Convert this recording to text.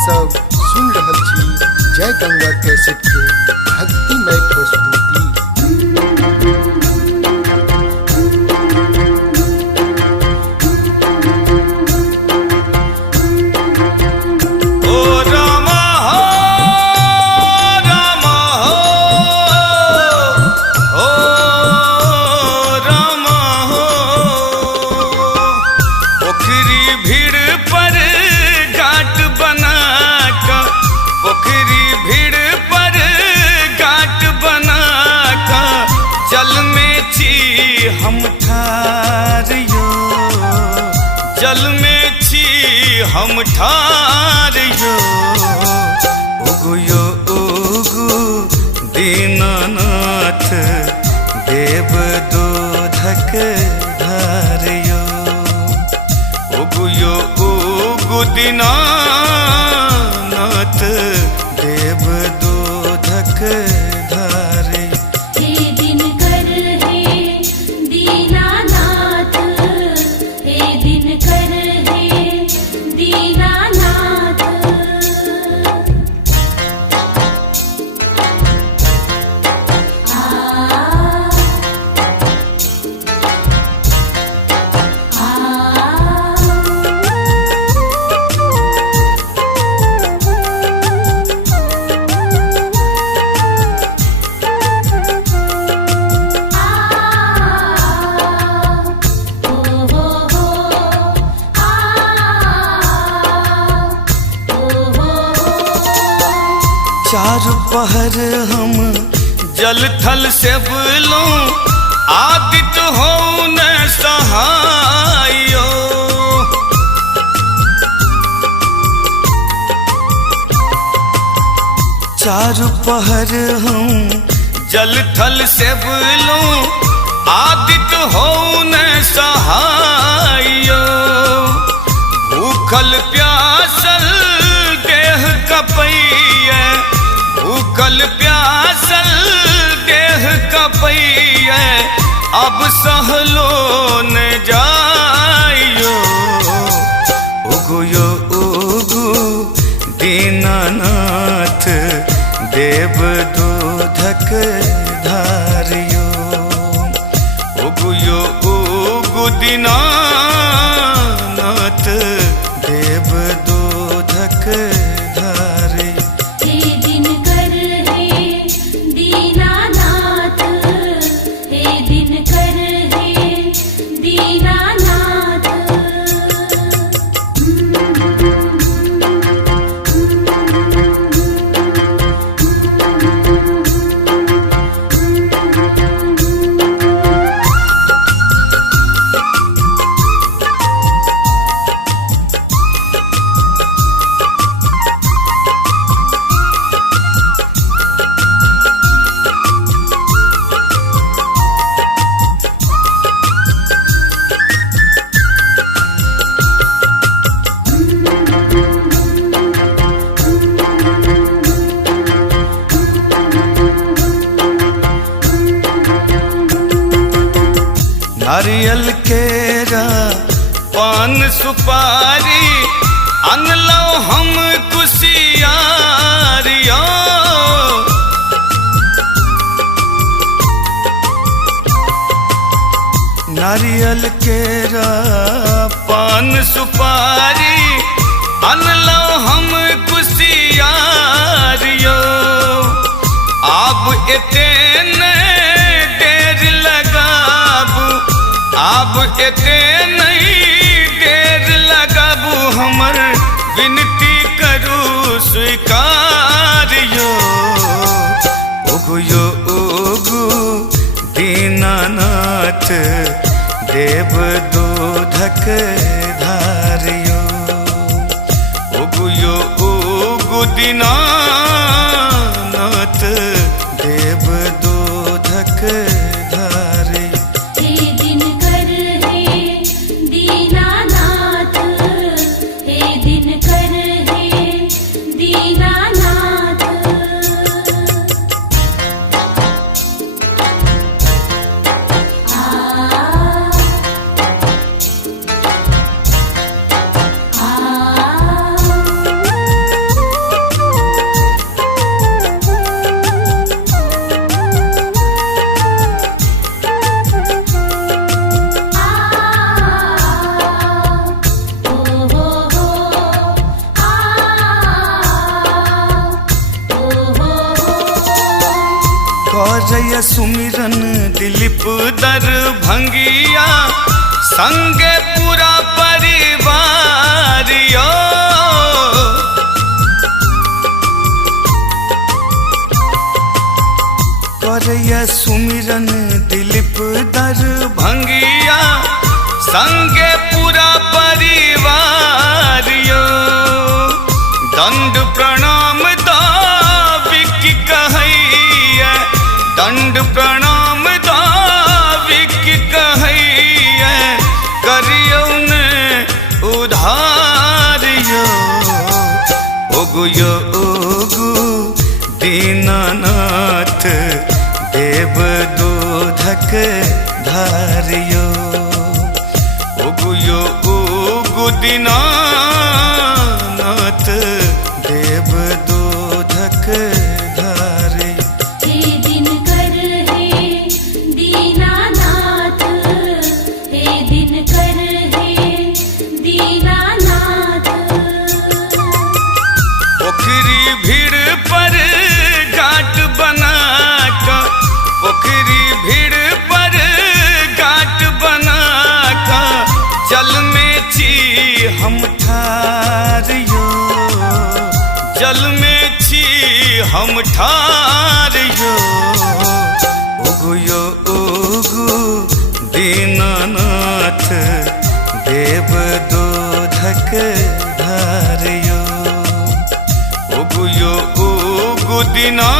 सब सुन रहल छी जय गंगा कैसेट के भक्तिमय प्रस्तुति। हम ठारियो जल में छी हम ठारियो उगुयो उगु दीनानाथ देव दूधक धारियो उगुयो उगु दीनानाथ देव दूधक धारियो। चार पहर हम जल थल से बोलो आदित्य हो न सहायो चार पहर हम जल थल से बोलो आदित्य हो न सहायो भूखल प्यासल देह कपैया भूखल प्यासल देह कपैया अब सहलो न जाइयो उगुयो उगु दीनानाथ देव दूधक धारियो उगुयो उगु दीनानाथ देव दूधक धारियो। नारियल केरा पान सुपारी अनलो हम कुसियारियो नारियल केरा पान सुपारी अनलो हम कुसियारियो अब इतने देर लगाबू अब एते नहीं देर लगाबू हमर विनती करू स्वीकारियो उगुयो उगु दीनानाथ देव दूधक धारियो उगुयो उगु दीनानाथ देव दूधक करय सुमिरन दिलीप दरभंगिया संगे पूरा परिवार यो। करय सुमिरन दिलीप दरभंगिया संगे पूरा परिवार यो। दंड प्रणाम दाविक कहैया, दंड प्रणाम दाविक कहैया, करियौ ने उधार यो। ओगु यो ओगु दीनानाथ देव दूधक धारियो। ओगु यो ओगु दीनानाथ देव दूधक धारियो। हे दिनकर हे दीनानाथ, हे दिनकर हे दीनानाथ। पोखरी भीड़ पर घाट बना कर, पोखरी भीड़ पर घाट बना कर, जल में छी हम ठारियो, जल में छी हम ठारियो। ओगु यो ओगु दीनानाथ देव दूधक धारियो। ओगु यो ओगु दीनानाथ